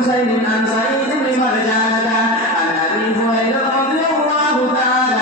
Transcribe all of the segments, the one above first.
حسين عن سعيد بن مرجانة عن أبي هريرة رضي الله تعالى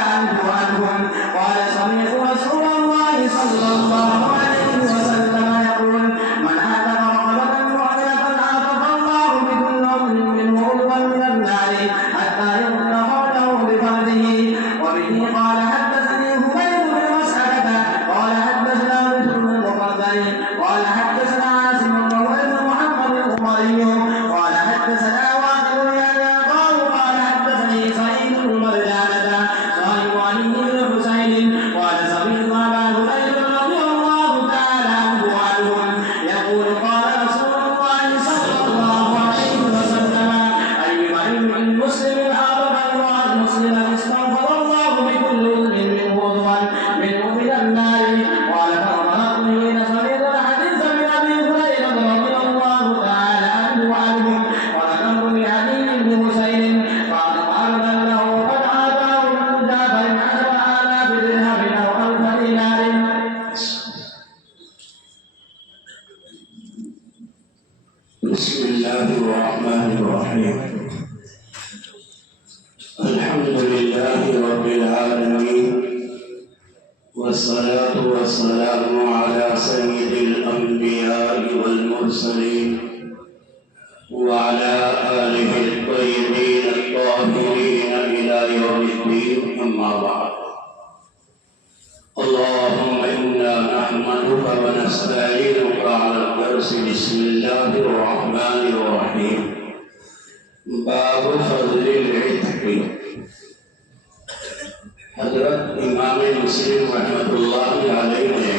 لله رب العالمين والصلاة والسلام على سيد الأنبياء والمرسلين وعلى آله الطيبين الطاهرين إلى يوم الدين أما بعد. اللهم إنا نحمدك ونستعينك على الدرس. بسم الله الرحمن الرحيم. باب فضل العتق. حضرت امام مسلم رحمۃ اللہ علیہ نے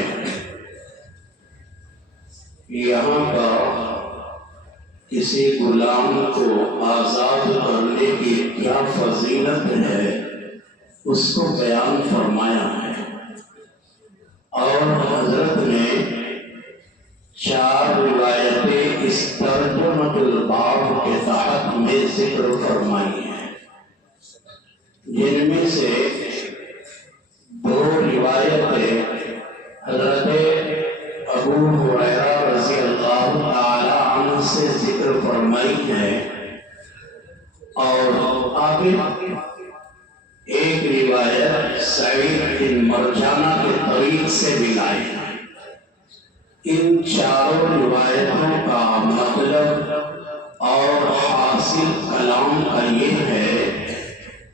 یہاں پر کسی غلام کو آزاد کرنے کی کیا فضیلت ہے اس کو بیان فرمایا ہے، اور حضرت نے 4 روایتیں اس ترجمۃ الباب کے تحت میں ذکر فرمائی ہیں، جن میں سے 2 روایتیں حضرت ابو ہریرہ رضی اللہ تعالی عنہ سے ذکر فرمائی ہیں، اور آگے ایک روایت سعید بن مرجانہ کے طریق سے بھی لائی ہے۔ ان 4 روایتوں کا مطلب اور حاصل کلام کا یہ ہے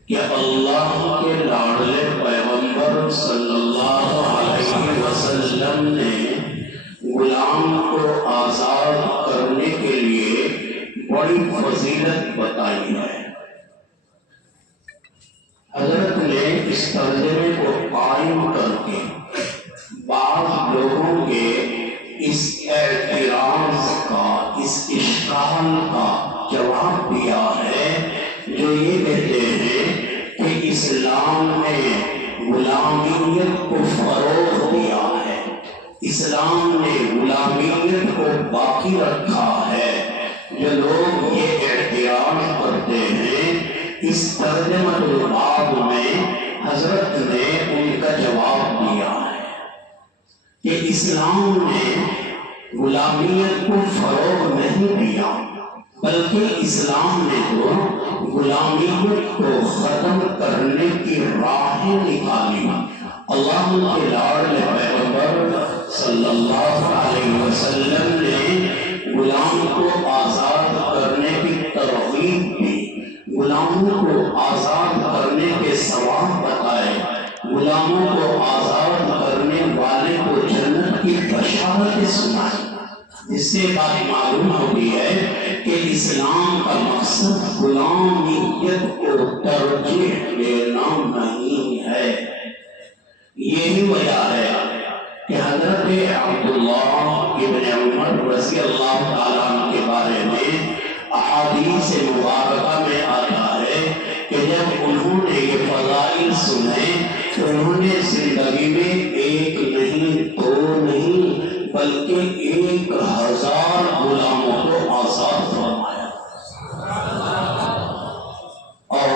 کہ اللہ کے لاڈلے پیغمبر صلی اللہ علیہ وسلم نے غلام کو آزاد کرنے کے لیے بڑی فضیلت بتائی ہے۔ حضرت نے اس ترجمے کو قائم کر کے بعض لوگوں کے اس اعتراض کا، اس اشکال کا جواب دیا ہے جو یہ کہتے ہیں کہ اسلام نے غلامیت کو فروغ دیا ہے، اسلام نے غلامیت کو باقی رکھا ہے۔ جو لوگ یہ اعتراض کرتے ہیں، اس ترجمۃ الباب میں حضرت نے ان کا جواب دیا ہے کہ اسلام نے غلامیت کو فروغ نہیں دیا، بلکہ اسلام نے تو غلامیت کو ختم کرنے کی راہیں نکالی۔ اللہ کے لاڈلے پیغمبر صلی اللہ علیہ وسلم نے غلام کو آزاد کرنے کی ترغیب دی، غلاموں کو آزاد کرنے کے ثواب بتائے، غلاموں کو آزاد کرنے والے کو جنت کی بشارتیں سنائی۔ اس سے بات معلوم ہوتی ہے کہ اسلام کا مقصد غلامیت کو ترجیح دینا نہیں ہے۔ یہی وجہ ہے کہ حضرت عبداللہ ابن عمر رضی اللہ تعالیٰ عنہ کے بارے میں احادیث مبارکہ میں آتا ہے کہ جب انہوں نے یہ فضائل سنے تو انہوں نے زندگی میں 1 نہیں 2 نہیں بلکہ 1000 غلاموں کو آزاد فرمایا۔ اور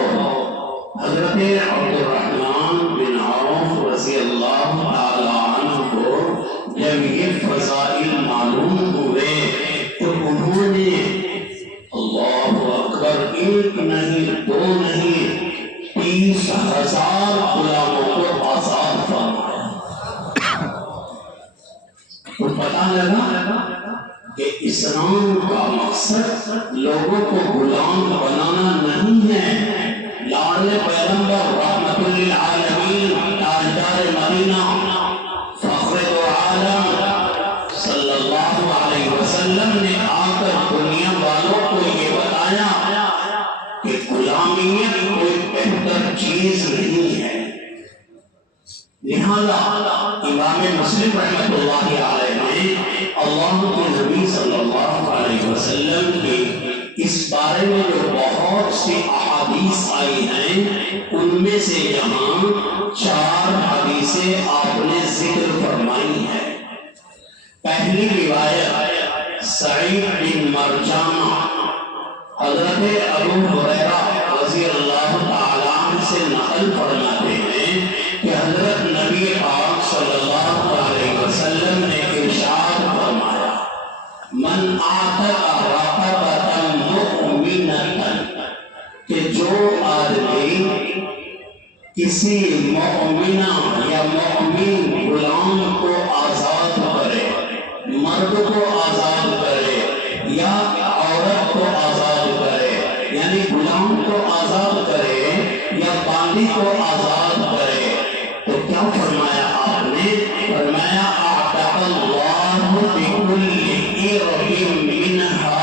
حضرت عبدالرحمن بن عوف رضی اللہ تعالی عنہ کو جب یہ فضائل معلوم ہوئے تو انہوں نے اللہ اکبر 1 نہیں 2 نہیں 30,000 غلاموں کو آزاد فرمایا۔ تو پتہ لگا کہ اسلام کا مقصد لوگوں کو غلام بنانا نہیں ہے۔ لاڈلے پیغمبر رحمت للعالمین تاجدار مدینہ فخر دو عالم صلی اللہ علیہ وسلم نے آ کر دنیا والوں کو یہ بتایا کہ غلامیت کوئی بہتر چیز نہیں ہے۔ لہذا امام مسلم رحمۃ اللہ علیہ نے اللہ کے نبی صلی اللہ علیہ وسلم کی اس بارے میں جو بہت سی احادیث آئی ہیں ان میں سے یہاں 4 حدیثیں آپ نے ذکر فرمائی ہیں۔ پہلی روایت سعید بن مرجانہ حضرت ابو ہریرہ رضی اللہ تعالیٰ عنہ سے نقل فرماتے ہیں کہ حضرت نبی پاک صلی اللہ علیہ وسلم نے ارشاد فرمایا، من اعتق رقبۃ مؤمنۃ، کہ جو آدمی کسی مومنہ یا مومن غلام کو آزاد کرے، مرد کو آزاد کرے یا عورت کو آزاد کرے، یعنی غلام کو آزاد کرے یا باندی کو آزاد کرے، تو کیا فرمایا آپ نے؟ فرمایا اعتق اللہ بکل ارب منہا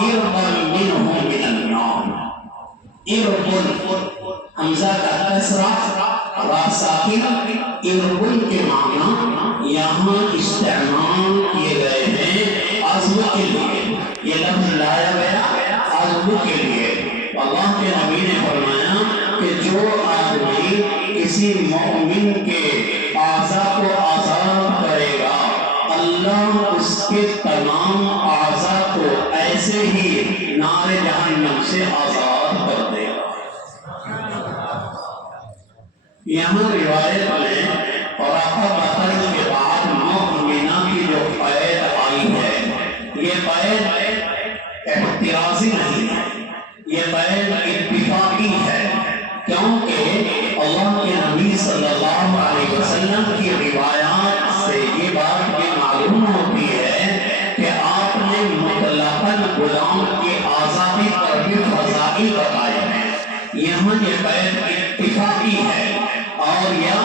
اربا منہ من النار۔ ارب حمزہ کا کسرہ را ساکن، اربن کے معنی یہاں استعمال کیے گئے ہیں عزم کے لیے، یہ لفظ لایا گیا عزم کے لیے۔ اللہ کے نبی نے فرمایا کہ جو آدمی کسی مومن کے اعضاء کو آزاد کرے گا، اللہ اس کے تمام اعضاء کو ایسے ہی نار جہنم سے آزاد کر دے گا۔ یہاں روایت میں مراقبۃ کے بعد مومنہ کی جو قید آئی ہے، یہ قید احتیاطی نہیں ہے، یہ قید اتفاقی ہے، کیونکہ اللہ کے نبی صلی اللہ علیہ وسلم کی روایات سے یہ بات بھی معلوم ہوتی ہے کہ آپ نے مطلقاً غلام کی آزادی پر بھی فضائل بتائے ہیں۔ یہاں یہ قید اتفاقی ہے، اور یا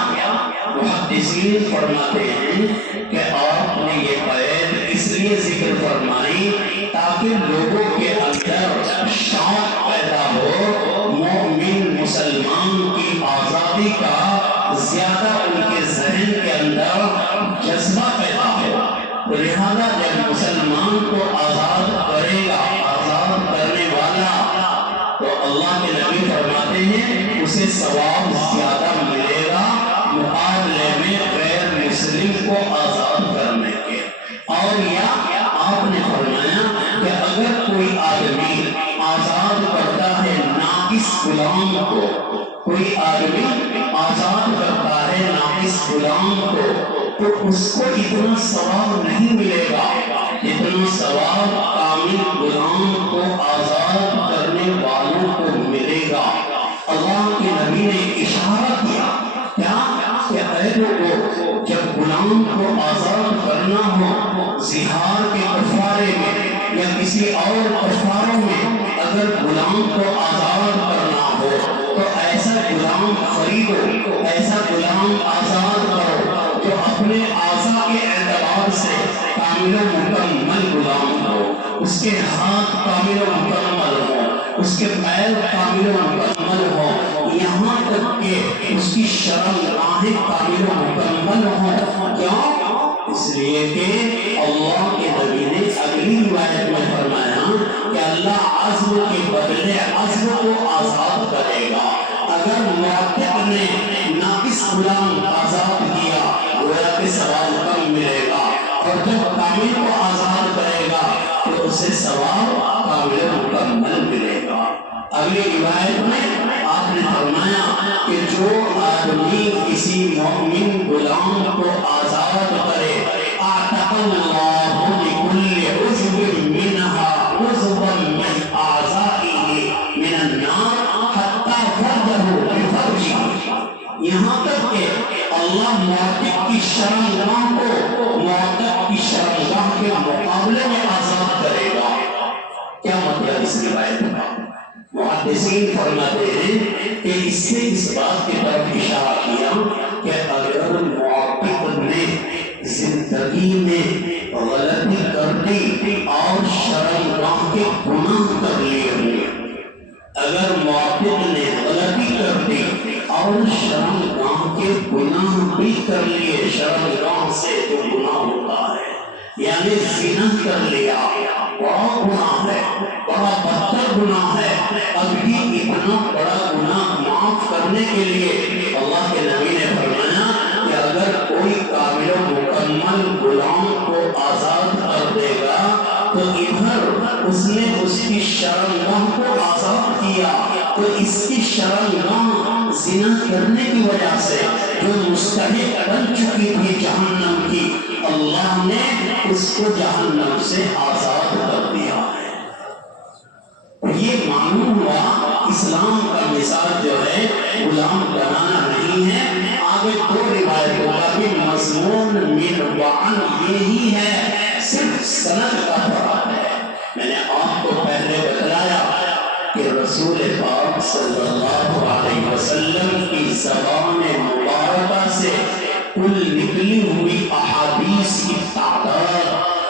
محدثین فرماتے ہیں کہ آپ نے یہ قید اس لیے ذکر فرمائی تاکہ لوگوں کے اندر شوق پیدا ہو، مومن مسلمان کی آزادی کا زیادہ ان کے ذہن کے اندر جذبہ پیدا ہو۔ لہذا جب مسلمان کو آزاد کرے گا آزاد کرنے والا، تو اللہ کے نبی فرماتے ہیں اسے ثواب زیادہ ملے گا مقابلے میں غیر مسلم کو آزاد کرنے کے۔ اور یا آپ نے فرمایا کہ اگر کوئی آدمی آزاد کرتا ہے ناقص غلام کو، کوئی آدمی آزاد کرتا ہے ناقص غلام کو، تو اس کو اتنا ثواب نہیں ملے گا جتنا ثواب کامل غلام کو آزاد کرنے والوں کو ملے گا۔ اللہ کے نبی نے اشارہ کیا کیا کہ اے لوگوں، جب غلام کو آزاد کرنا ہو زہار کے کفارے میں یا کسی اور کفاروں میں، اگر غلام کو آزاد کرنا ہو تو ایسا غلام خریدو، ایسا غلام آزاد کرو جو اپنے اعضاء کے اعتبار سے کامل و مکمل غلام ہو، اس کے ہاتھ کامل و مکمل ہو، اس کے پیر کامل و مکمل ہو، یہاں تک کہ اس کی شرمگاہیں کامل و مکمل ہوں۔ کیوں؟ اس لیے کہ اللہ کے نبی نے اگلی روایت میں فرمایا کہ اللہ عزم کے بدلے عزم کو آزاد کرے گا۔ اگر معتق نے ناقص غلام آزاد کیا گویا کہ ثواب کم ملے گا، اور جب کامل کو آزاد کرے گا تو اسے ثواب کامل مکمل ملے گا۔ اگلی روایت میں آپ نے فرمایا کہ جو آدمی کسی مومن غلام کو آزاد کرے، اعتق اللہ لکل عضو منہا عضوا من اعضائہ من النار حتی فرجہ بفرجہ، یہاں تک کہ اللہ معتق کی شرمگاہ کو معتق کی شرمگاہ کے مقابلے میں آزاد کرے گا۔ کیا مطلب اس روایت کا؟ محدثین فرماتے ہیں کہ اس سے اس بات کی طرف اشارہ کیا کہ اگر معتق نے زندگی میں غلطی کر دی اور شرمگاہ کے گناہ کر لیے ہوئے، اگر معتق نے غلطی کر دی اور شرمگاہ کے گناہ بھی کر لیے، شرمگاہ سے جو گناہ ہوتا ہے یعنی زنا کر لیا، بڑا گناہ ہے، بڑا بدتر گناہ ہے، ابھی اتنا بڑا گناہ معاف کرنے کے لیے اللہ کے نبی نے فرمایا کہ اگر کوئی کامل و مکمل غلام کو آزاد کر دے گا تو ادھر اس نے اس کی شرمگاہ کو آزاد کیا، تو اس کی شرمگاہ زنا کرنے کی وجہ سے جو مستحق بن چکی تھی جہنم کی، اللہ نے اس کو جہنم سے آزاد کر دیا ہے۔ یہ معلوم ہوا اسلام کا مزاج جو ہے غلام بنانا نہیں ہے. آگے 2 روایتوں کا بھی مضمون من وعن یہی ہے، صرف سند کا فرق ہے. میں نے آپ کو پہلے بتلایا کہ رسول پاک صلی اللہ علیہ وسلم کی زبان مبارکہ سے کل نکلی ہوئی احادیث کی تعداد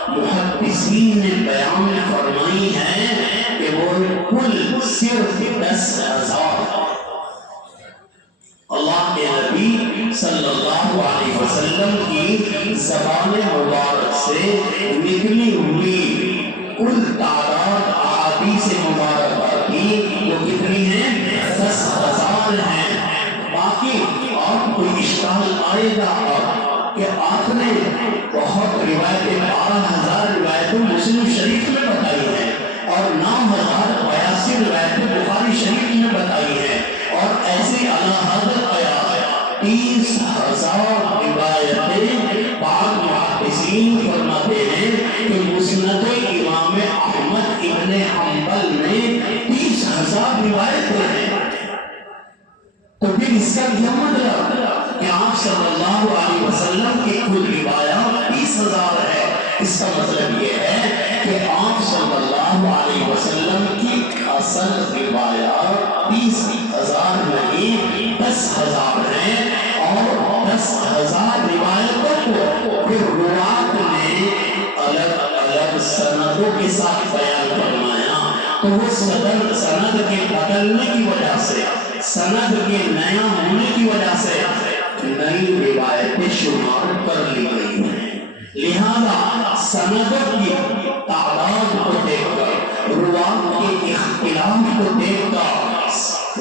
محدثین نے بیان فرمائی ہے کہ وہ کل صرف 10,000. اللہ کے نبی صلی اللہ علیہ وسلم کی زبان مبارک سے نکلی ہوئی کل تعداد احادیث مبارکہ کی وہ کتنی ہیں؟ 10,000 ہیں. باقی آپ کو اشکال آئے گا کہ آپ نے بہت روایتیں 12,000 روایتیں مسلم شریف میں بتائی ہیں اور 9,082 روایتیں بخاری شریف میں بتائی ہیں، اور ایسے حضرت 30,000 روایتیں بعض محدثین فرماتے ہیں کہ مسند امام احمد ابن حنبل میں 30,000 روایتیں ہیں. تو پھر اس کا کیا مطلب کہ آپ صلی اللہ علیہ وسلم کی کل روایات 30,000 ہے؟ اس کا مطلب یہ ہے کہ آپ صلی اللہ علیہ وسلم کی اصل روایات 30,000 نہیں 10,000 ہیں، اور 10,000 روایتوں کو پھر روات نے الگ الگ سندوں کے ساتھ بیان فرمایا. تو وہ سند کے بدلنے کی وجہ سے، سند کے نیا ہونے کی وجہ سے نئی روایتیں شمار کر لی گئی ہیں. لہذا سندوں کی تعداد کو دیکھ کر، روات کے اختلاف کو دیکھ کر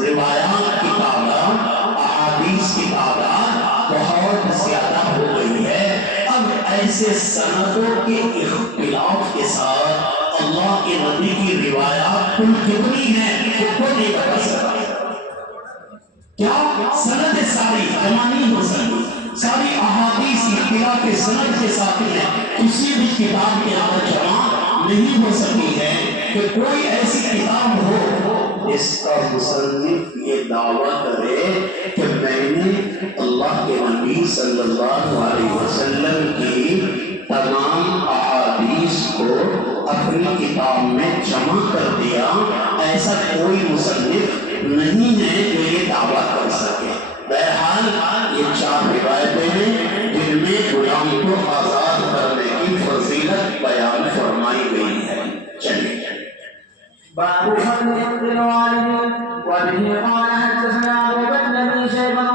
روایات کی تعداد، احادیث کی تعداد بہت زیادہ ہو گئی ہے. اب ایسے سندوں کے اختلاف کے ساتھ اللہ کے نبی کی روایات کل کتنی ہیں خود کو نہیں بتا سکتا. کیا سند ساری جمع نہیں ہو سکتی؟ ساری احادیث اختلاف کے سند کے ساتھ ہیں، کسی بھی کتاب کے اندر جمع نہیں ہو سکی ہے کہ کوئی ایسی کتاب ہو اس کا مصنف یہ دعویٰ کرے کہ میں نے اللہ کے نبی صلی اللہ علیہ وسلم کی تمام احادیث کو اپنی کتاب میں جمع کر دیا. ایسا کوئی مصنف نہیں ہے جو یہ دعویٰ کر سکے. بہرحال یہ 4 روایتیں ہیں جن میں غلام کو آزاد کرنے کی فضیلت بیان فرمائی گئی ہے. چلیے باب فضل الوالد وبه قال حدثنا ابو بكر بن شيبه